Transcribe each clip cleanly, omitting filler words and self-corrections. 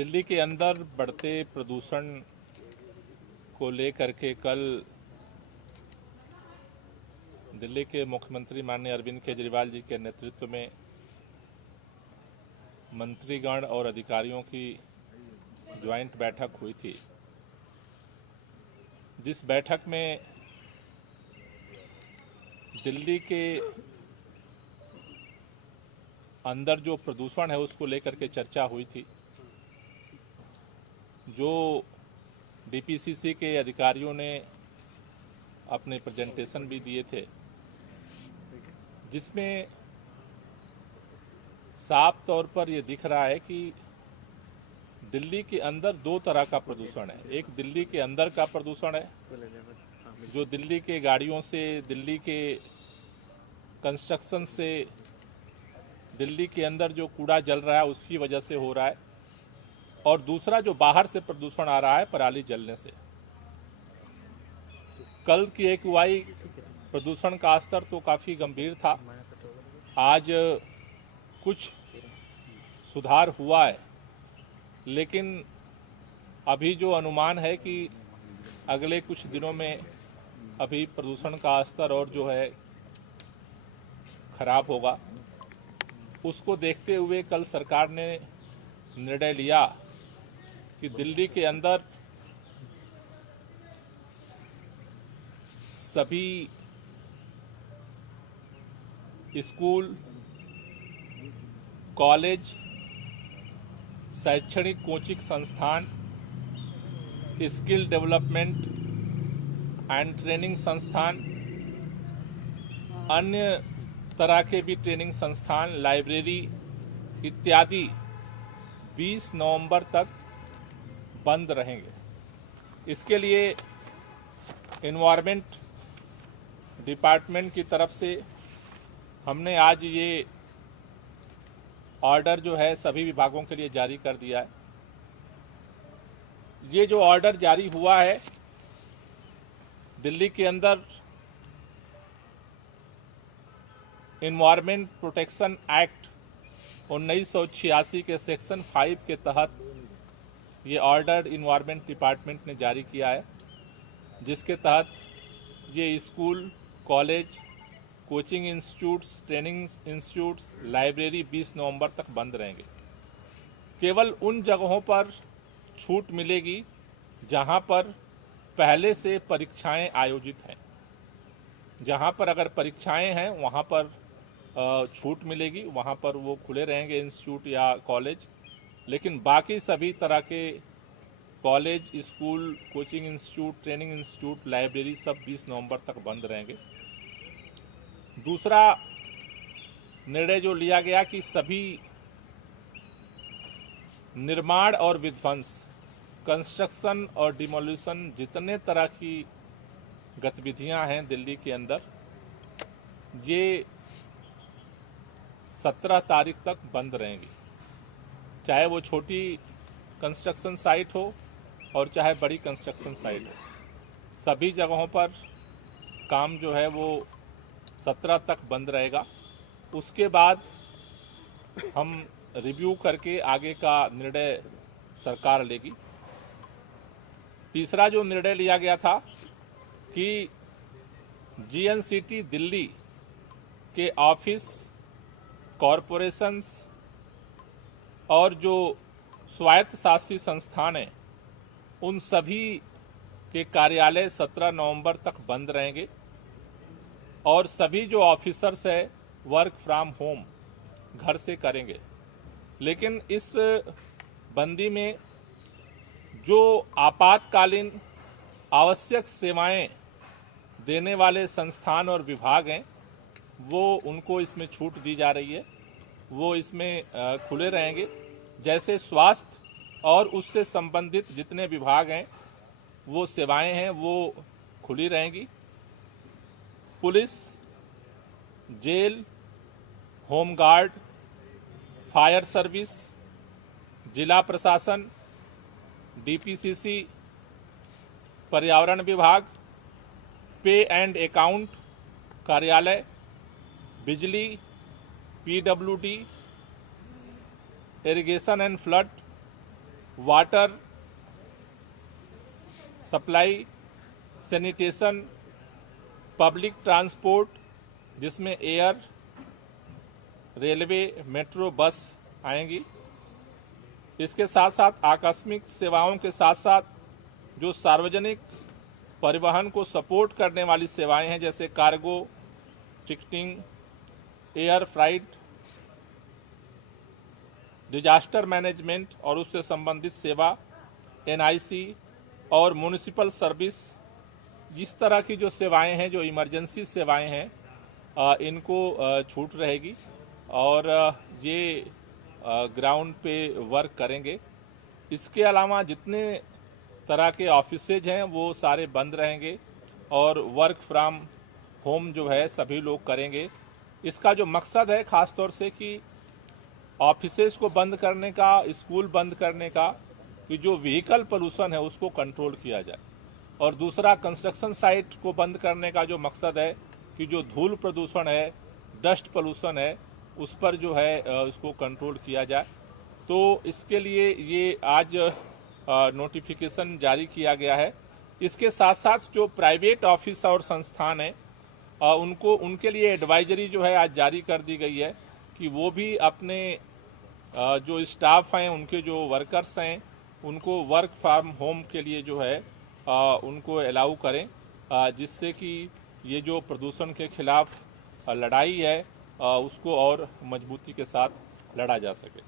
दिल्ली के अंदर बढ़ते प्रदूषण को लेकर के कल दिल्ली के मुख्यमंत्री माननीय अरविंद केजरीवाल जी के नेतृत्व में मंत्रीगण और अधिकारियों की ज्वाइंट बैठक हुई थी, जिस बैठक में दिल्ली के अंदर जो प्रदूषण है उसको लेकर के चर्चा हुई थी। जो डीपीसीसी के अधिकारियों ने अपने प्रेजेंटेशन भी दिए थे, जिसमें साफ तौर पर यह दिख रहा है कि दिल्ली के अंदर दो तरह का प्रदूषण है। एक दिल्ली के अंदर का प्रदूषण है, जो दिल्ली के गाड़ियों से, दिल्ली के कंस्ट्रक्शन से, दिल्ली के अंदर जो कूड़ा जल रहा है उसकी वजह से हो रहा है, और दूसरा जो बाहर से प्रदूषण आ रहा है पराली जलने से। कल की एक्यूआई प्रदूषण का स्तर तो काफी गंभीर था। आज कुछ सुधार हुआ है, लेकिन अभी जो अनुमान है कि अगले कुछ दिनों में अभी प्रदूषण का स्तर और जो है खराब होगा। उसको देखते हुए कल सरकार ने निर्णय लिया कि दिल्ली के अंदर सभी स्कूल, कॉलेज, शैक्षणिक कोचिंग संस्थान, स्किल डेवलपमेंट एंड ट्रेनिंग संस्थान, अन्य तरह के भी ट्रेनिंग संस्थान, लाइब्रेरी इत्यादि 20 नवंबर तक बंद रहेंगे। इसके लिए एनवायरमेंट डिपार्टमेंट की तरफ से हमने आज ये ऑर्डर जो है सभी विभागों के लिए जारी कर दिया है। ये जो ऑर्डर जारी हुआ है, दिल्ली के अंदर एनवायरमेंट प्रोटेक्शन एक्ट 1986 के सेक्शन 5 के तहत ये ऑर्डर एनवायरमेंट डिपार्टमेंट ने जारी किया है, जिसके तहत ये school, college, coaching institutes, training institutes, library 20 नवंबर तक बंद रहेंगे। केवल उन जगहों पर छूट मिलेगी जहां पर पहले से परीक्षाएं आयोजित हैं। जहां पर अगर परीक्षाएं हैं वहां पर छूट मिलेगी, वहां पर वो खुले रहेंगे इंस्टीट्यूट या कॉलेज। लेकिन बाकी सभी तरह के college, school, coaching institute, training institute, library सब 20 नवंबर तक बंद रहेंगे। दूसरा निर्णय जो लिया गया कि सभी निर्माण और विध्वंस, कंस्ट्रक्शन और डिमोलिशन, जितने तरह की गतिविधियां हैं दिल्ली के अंदर, ये 17 तारीख तक बंद रहेंगी। चाहे वो छोटी कंस्ट्रक्शन साइट हो और चाहे बड़ी कंस्ट्रक्शन साइट हो, सभी जगहों पर काम जो है वो 17 तक बंद रहेगा। उसके बाद हम रिव्यू करके आगे का निर्णय सरकार लेगी। तीसरा जो निर्णय लिया गया था कि जीएनसीटी दिल्ली के ऑफिस, कॉरपोरेशंस और जो स्वायत्त शासी संस्थान हैं, उन सभी के कार्यालय 17 नवंबर तक बंद रहेंगे, और सभी जो ऑफिसर्स है वर्क फ्रॉम होम घर से करेंगे। लेकिन इस बंदी में जो आपातकालीन आवश्यक सेवाएं देने वाले संस्थान और विभाग हैं, वो उनको इसमें छूट दी जा रही है। वो इसमें खुले रहेंगे। जैसे स्वास्थ्य और उससे संबंधित जितने विभाग हैं, वो सेवाएं हैं, वो खुली रहेंगी। Police, jail, home guard, fire service, जिला प्रशासन, डीपीसीसी, पर्यावरण विभाग, पे एंड अकाउंट कार्यालय, बिजली, PWD, irrigation and flood, water supply, sanitation, public transport जिसमें एयर, रेलवे, मेट्रो, बस आएंगी। इसके साथ साथ आकस्मिक सेवाओं के साथ साथ जो सार्वजनिक परिवहन को सपोर्ट करने वाली सेवाएं हैं जैसे cargo, ticketing, air freight, disaster management और उससे संबंधित सेवा, एनआईसी और म्युनिसिपल सर्विस, इस तरह की जो सेवाएं हैं, जो इमरजेंसी सेवाएं हैं, इनको छूट रहेगी और ये ग्राउंड पे वर्क करेंगे। इसके अलावा जितने तरह के ऑफिसेज हैं वो सारे बंद रहेंगे और वर्क फ्रॉम होम जो है सभी लोग करेंगे। इसका जो मकसद है खास तौर से कि ऑफिसेज को बंद करने का, स्कूल बंद करने का, कि जो व्हीकल पोल्यूशन है उसको कंट्रोल किया जाए। और दूसरा कंस्ट्रक्शन साइट को बंद करने का जो मकसद है कि जो धूल प्रदूषण है, डस्ट पोल्यूशन है, उस पर जो है उसको कंट्रोल किया जाए। तो इसके लिए ये आज नोटिफिकेशन जारी किया गया है। इसके साथ साथ जो प्राइवेट ऑफिस और संस्थान है उनके लिए एडवाइजरी जो है आज जारी कर दी गई है कि वो भी अपने जो स्टाफ हैं, उनके जो वर्कर्स हैं, उनको वर्क फ्रॉम होम के लिए जो है उनको अलाउ करें, जिससे कि ये जो प्रदूषण के खिलाफ लड़ाई है उसको और मजबूती के साथ लड़ा जा सके।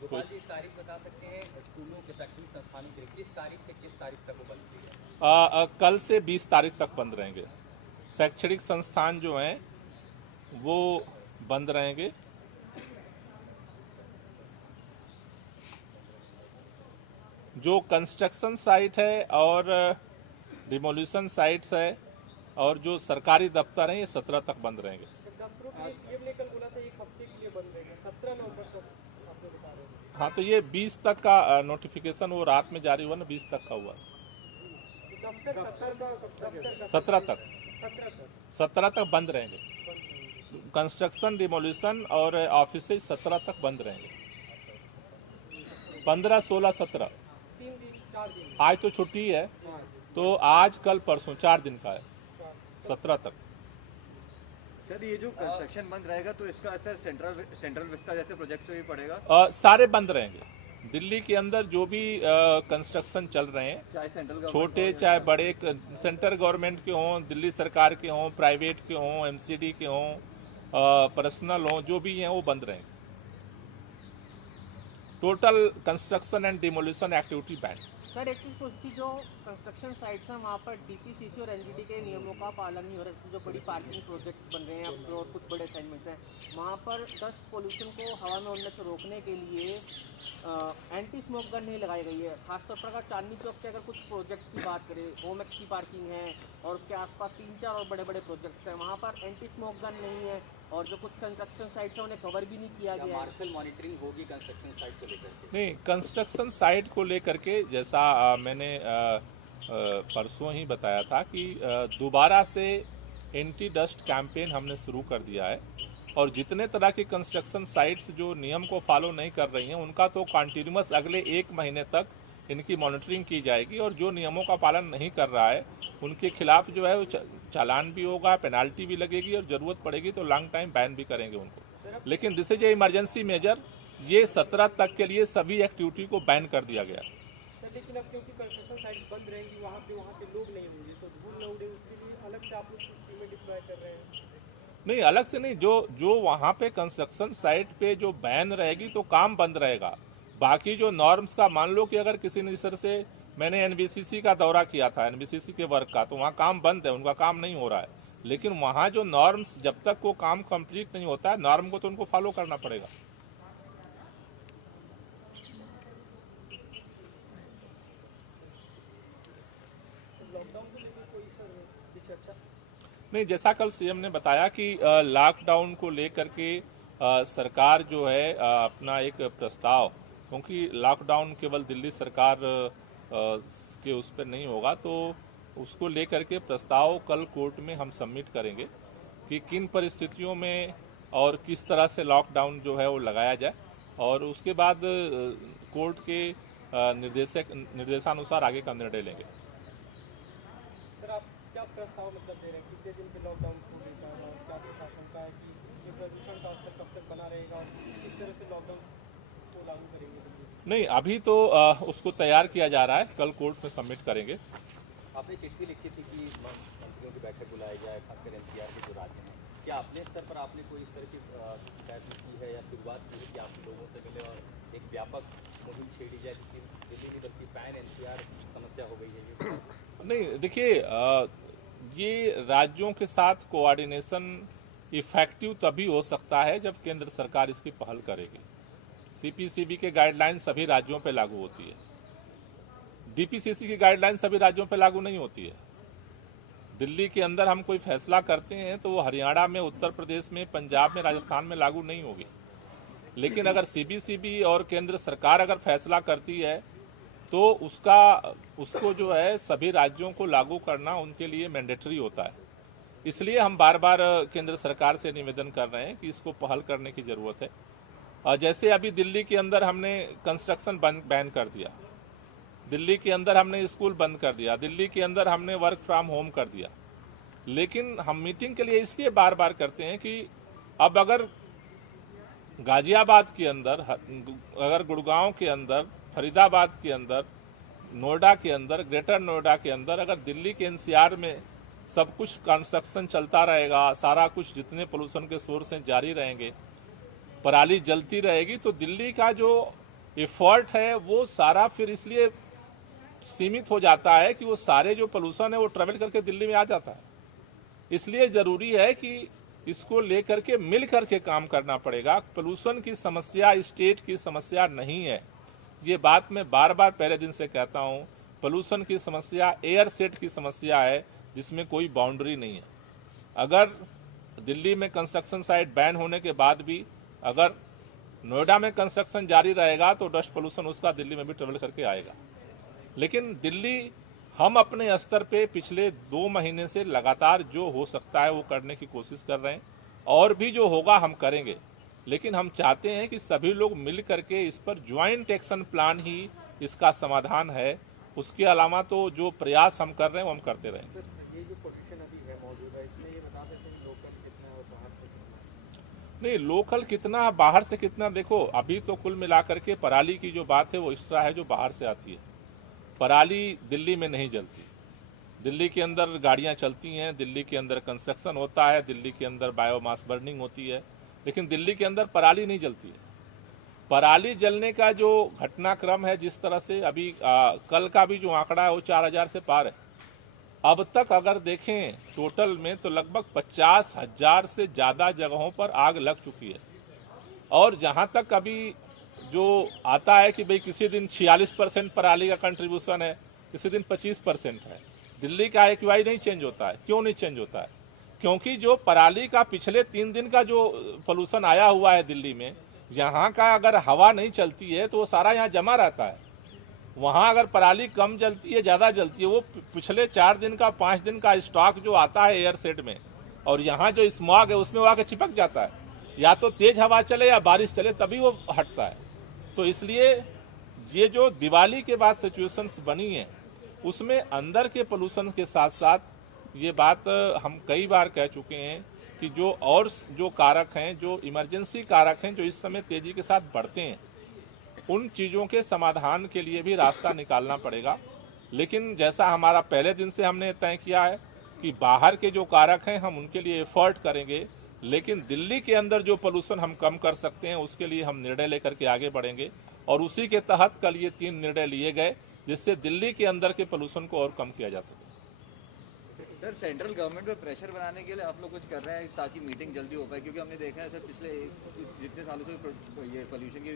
गोपाल जी, तारीख बता सकते हैं स्कूलों के शैक्षणिक संस्थानों के लिए किस तारीख से किस तारीख तक वो बंद किए? कल से 20 तारीख तक बंद रहेंगे। शैक्षणिक संस्थान जो हैं वो बंद रहेंगे। जो कंस्ट्रक्शन साइट है और डिमोलिशन साइट्स है और जो सरकारी दफ्तर हैं ये 17 तक बंद रहेंगे। दफ्तरों के लिए सीएम ने कल बोला था 1 हफ्ते के लिए बंद रहेंगे, 17 नवंबर तक आपने बता रहे हैं। हाँ, तो ये 20 तक का नोटिफिकेशन वो रात में जारी हुआ ना, 20 तक का हुआ। दफ्तर 17 तक बंद रहेंगे। कंस्ट्रक्शन, डिमोलिशन और ऑफिस 17 तक बंद रहेंगे। 15, 16, 17 3 दिन 4 दिन। आज तो छुट्टी है, तो आज कल परसों 4 दिन का है, 17 तक। सर, ये जो कंस्ट्रक्शन बंद रहेगा तो इसका असर सेंट्रल विस्टा जैसे प्रोजेक्ट्स पे भी पड़ेगा? सारे बंद रहेंगे। दिल्ली के अंदर जो भी कंस्ट्रक्शन चल रहे हैं, चाहे सेंट्रल छोटे चाहे बड़े, सेंट्रल गवर्नमेंट के हों, दिल्ली सरकार के हों, प्राइवेट के हों, एमसीडी के हों, पर्सनल हों, जो भी हैं वो बंद रहेंगे। Total construction and demolition activity ban. Sir, एक चीज़ पूछती, जो कंस्ट्रक्शन साइट्स हैं वहाँ पर डीपीसीसी और एनजीटी के नियमों का पालन नहीं हो रहा। जैसे जो बड़ी पार्किंग प्रोजेक्ट्स बन रहे हैं अब और कुछ बड़े असाइनमेंट्स हैं, वहाँ पर डस्ट पोल्यूशन को हवा में उड़ने से रोकने के लिए एंटी स्मोक गन नहीं लगाई गई है। खासतौर पर अगर चांदनी चौक के अगर कुछ प्रोजेक्ट्स की बात करें, होमएक्स की पार्किंग है और उसके आसपास 3-4 और बड़े बड़े प्रोजेक्ट्स हैं, वहाँ पर एंटी स्मोक गन नहीं है और जो कुछ कंस्ट्रक्शन साइट्स हैं उन्हें कवर भी नहीं किया गया है। मार्शल मॉनिटरिंग होगी कंस्ट्रक्शन साइट को लेकर? नहीं, कंस्ट्रक्शन साइट को लेकर के जैसा मैंने परसों ही बताया था कि दोबारा से एंटी डस्ट कैंपेन हमने शुरू कर दिया है और जितने तरह की कंस्ट्रक्शन साइट्स जो नियम को फॉलो नहीं कर रही हैं उनका तो कंटिन्यूअस अगले 1 महीने तक इनकी मॉनिटरिंग की जाएगी और जो नियमों का पालन नहीं कर रहा है उनके खिलाफ जो है वो चालान भी होगा, पेनाल्टी भी लगेगी और जरूरत पड़ेगी तो लॉन्ग टाइम बैन भी करेंगे उनको। लेकिन this is a emergency measure, ये 17 तक के लिए सभी एक्टिविटी को बैन कर दिया गया। सर, लेकिन अब क्योंकि कंस्ट्रक्शन साइट्स बंद रहेंगी, वहाँ पे लोग नहीं होंगे, तो धूल न उड़े उसके लिए अलग से आप लोग टीमें डिप्लॉय कर रहे हैं? नहीं, अलग से नहीं, जो वहाँ पे कंस्ट्रक्शन साइट पे जो बैन रहेगी तो काम बंद रहेगा। बाकी जो नॉर्म्स का, मान लो कि अगर किसी ने, जिस से मैंने एनबीसीसी का दौरा किया था, एनबीसीसी के वर्क का, तो वहाँ काम बंद है, उनका काम नहीं हो रहा है। लेकिन वहाँ जो नॉर्म्स, जब तक वो काम कंप्लीट नहीं होता है, नॉर्म को तो उनको फॉलो करना पड़ेगा। लॉकडाउन को लेकर कोई सर चर्चा? नहीं, जैसा कल सीएम ने बताया कि लॉकडाउन को लेकर के सरकार जो है अपना एक प्रस्ताव, क्योंकि लॉकडाउन केवल दिल्ली सरकार के उस पर नहीं होगा, तो उसको लेकर के प्रस्ताव कल कोर्ट में हम सबमिट करेंगे कि किन परिस्थितियों में और किस तरह से लॉकडाउन जो है वो लगाया जाए और उसके बाद कोर्ट के निर्देशानुसार आगे का निर्णय लेंगे। सर आप क्या प्रस्ताव मतलब दे रहे हैं, कितने दिन के लॉकडाउन खोलेगा और क्या प्रशासन का है कि ये प्रदूषण का स्तर कब तक बना रहेगा और किस तरह से लॉकडाउन को लागू करेंगे? नहीं, अभी तो उसको तैयार किया जा रहा है, कल कोर्ट में सबमिट करेंगे। आपने चिट्ठी लिखी थी कि मंत्रियों की बैठक बुलाई जाए, खासकर एनसीआर के जो राज्य हैं, क्या अपने स्तर पर आपने कोई इस तरह की फैसला की है या शुरुआत की है कि आप लोगों से मिले और एक व्यापक मुहिम छेड़ी जाए, क्योंकि दिल्ली नहीं बल्कि पैन एनसीआर समस्या हो गई है ये? नहीं, देखिए, ये राज्यों के साथ कोऑर्डिनेशन इफेक्टिव तभी हो सकता है जब केंद्र सरकार इसकी पहल करेगी। सीपीसीबी के गाइडलाइन सभी राज्यों पे लागू होती है, डीपीसीसी की गाइडलाइन सभी राज्यों पे लागू नहीं होती है। दिल्ली के अंदर हम कोई फैसला करते हैं तो वो हरियाणा में, उत्तर प्रदेश में, पंजाब में, राजस्थान में लागू नहीं होगी। लेकिन अगर सीबीसीबी और केंद्र सरकार अगर फैसला करती है तो उसको जो है सभी राज्यों को लागू करना उनके लिए मैंडेटरी होता है। इसलिए हम बार बार केंद्र सरकार से निवेदन कर रहे हैं कि इसको पहल करने की जरूरत है। और जैसे अभी दिल्ली के अंदर हमने कंस्ट्रक्शन बैन कर दिया, दिल्ली के अंदर हमने स्कूल बंद कर दिया, दिल्ली के अंदर हमने वर्क फ्रॉम होम कर दिया, लेकिन हम मीटिंग के लिए इसलिए बार बार करते हैं कि अब अगर गाजियाबाद के अंदर, अगर गुड़गांव के अंदर, फरीदाबाद के अंदर, नोएडा के अंदर, ग्रेटर नोएडा के अंदर अगर दिल्ली के एनसीआर में सब कुछ कंस्ट्रक्शन चलता रहेगा, सारा कुछ जितने पोल्यूशन के सोर्स हैं जारी रहेंगे, पराली जलती रहेगी, तो दिल्ली का जो एफर्ट है वो सारा फिर इसलिए सीमित हो जाता है कि वो सारे जो पोल्यूशन है वो ट्रेवल करके दिल्ली में आ जाता है। इसलिए जरूरी है कि इसको लेकर के मिल करके काम करना पड़ेगा। पोल्यूशन की समस्या स्टेट की समस्या नहीं है, ये बात मैं बार बार पहले दिन से कहता हूं। पोल्यूशन की समस्या एयर सेट की समस्या है जिसमें कोई बाउंड्री नहीं है। अगर दिल्ली में कंस्ट्रक्शन साइट बैन होने के बाद भी अगर नोएडा में कंस्ट्रक्शन जारी रहेगा तो डस्ट पोल्यूशन उसका दिल्ली में भी ट्रेवल करके आएगा। लेकिन दिल्ली, हम अपने स्तर पे पिछले 2 महीने से लगातार जो हो सकता है वो करने की कोशिश कर रहे हैं, और भी जो होगा हम करेंगे। लेकिन हम चाहते हैं कि सभी लोग मिल करके इस पर ज्वाइंट एक्शन प्लान ही इसका समाधान है। उसके अलावा तो जो प्रयास हम कर रहे हैं वो हम करते रहेंगे। ये जो पोल्यूशन अभी है मौजूदा, इसमें ये बता सकते हैं लोकल कितना और बाहर से कितना? नहीं, लोकल कितना, बाहर से कितना, देखो अभी तो कुल मिलाकर के पराली की जो बात है वो एक्स्ट्रा है जो बाहर से आती है। पराली दिल्ली में नहीं जलती, दिल्ली के अंदर गाड़ियां चलती हैं, दिल्ली के अंदर कंस्ट्रक्शन होता है, दिल्ली के अंदर बायोमास बर्निंग होती है, लेकिन दिल्ली के अंदर पराली नहीं जलती है। पराली जलने का जो घटनाक्रम है, जिस तरह से अभी कल का भी जो आंकड़ा है वो 4000 से पार है। अब तक अगर देखें टोटल में तो लगभग 50,000 से ज्यादा जगहों पर आग लग चुकी है। और जहां तक अभी जो आता है कि भाई किसी दिन 46% पराली का कंट्रीब्यूशन है, किसी दिन 25% है। दिल्ली का एक्यूआई नहीं चेंज होता है। क्यों नहीं चेंज होता है? क्योंकि जो पराली का पिछले 3 दिन का जो पोल्यूशन आया हुआ है दिल्ली में, यहाँ का अगर हवा नहीं चलती है तो वो सारा यहाँ जमा रहता है। वहां अगर पराली कम जलती है, ज्यादा जलती है, वो पिछले 4 दिन का, 5 दिन का स्टॉक जो आता है एयर सेट में, और यहाँ जो स्मॉग है उसमें वो आके चिपक जाता है। या तो तेज हवा चले या बारिश चले तभी वो हटता है। तो इसलिए ये जो दिवाली के बाद सिचुएशंस बनी है उसमें अंदर के पोल्यूशन के साथ साथ ये बात हम कई बार कह चुके हैं कि जो कारक हैं, जो इमरजेंसी कारक हैं, जो इस समय तेजी के साथ बढ़ते हैं, उन चीजों के समाधान के लिए भी रास्ता निकालना पड़ेगा। लेकिन जैसा हमारा पहले दिन से हमने तय किया है कि बाहर के जो कारक हैं हम उनके लिए एफर्ट करेंगे, लेकिन दिल्ली के अंदर जो पोल्यूशन हम कम कर सकते हैं उसके लिए हम निर्णय लेकर के आगे बढ़ेंगे। और उसी के तहत कल ये 3 निर्णय लिए गए जिससे दिल्ली के अंदर के पोल्यूशन को और कम किया जा सके। सर, सेंट्रल गवर्नमेंट पे प्रेशर बनाने के लिए आप लोग कुछ कर रहे हैं ताकि मीटिंग जल्दी हो पाए? क्योंकि हमने देखा है सर पिछले जितने सालों से ये पोल्यूशन की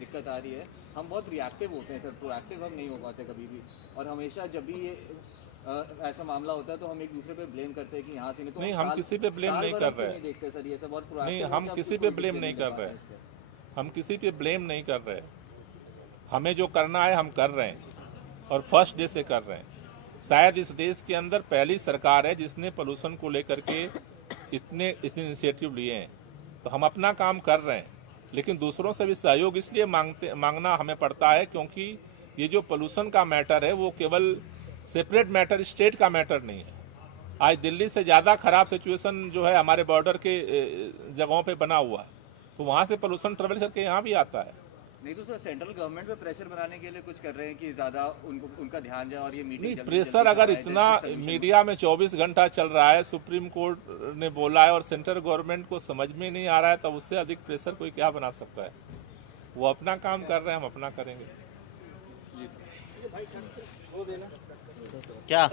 दिक्कत आ रही है, हम बहुत रिएक्टिव होते हैं सर, प्रोएक्टिव हम नहीं हो पाते कभी भी। और हमेशा जब भी ये ऐसा मामला होता है तो हम एक दूसरे पे ब्लेम करते हैं कि यहाँ से नहीं, हम किसी पे ब्लेम नहीं कर रहे हैं। देखते सर ये सब और नहीं, हम किसी पे ब्लेम नहीं कर रहे हैं। हम किसी पे ब्लेम नहीं कर रहे। हमें जो करना है हम कर रहे हैं और फर्स्ट डे से कर रहे हैं। शायद इस देश के अंदर पहली सरकार है जिसने पोल्यूशन को लेकर के इतने इनिशिएटिव लिए हैं। तो हम अपना काम कर रहे हैं, लेकिन दूसरों से भी सहयोग इसलिए मांगना हमें पड़ता है क्योंकि ये जो पोल्यूशन का मैटर है वो केवल सेपरेट मैटर, स्टेट का मैटर नहीं है। आज दिल्ली से ज्यादा खराब सिचुएशन जो है हमारे बॉर्डर के जगहों पे बना हुआ, तो वहां से पोल्यूशन ट्रेवल करके यहाँ भी आता है। नहीं तो सर सेंट्रल गवर्नमेंट पे प्रेशर बनाने के लिए कुछ कर रहे हैं कि ज्यादा उनका ध्यान जाए और ये मीटिंग नहीं, प्रेशर अगर इतना मीडिया में 24 घंटा चल रहा है, सुप्रीम कोर्ट ने बोला है और सेंट्रल गवर्नमेंट को समझ में नहीं आ रहा है, तब उससे अधिक प्रेशर कोई क्या बना सकता है। वो अपना काम कर रहे हैं, हम अपना करेंगे। क्या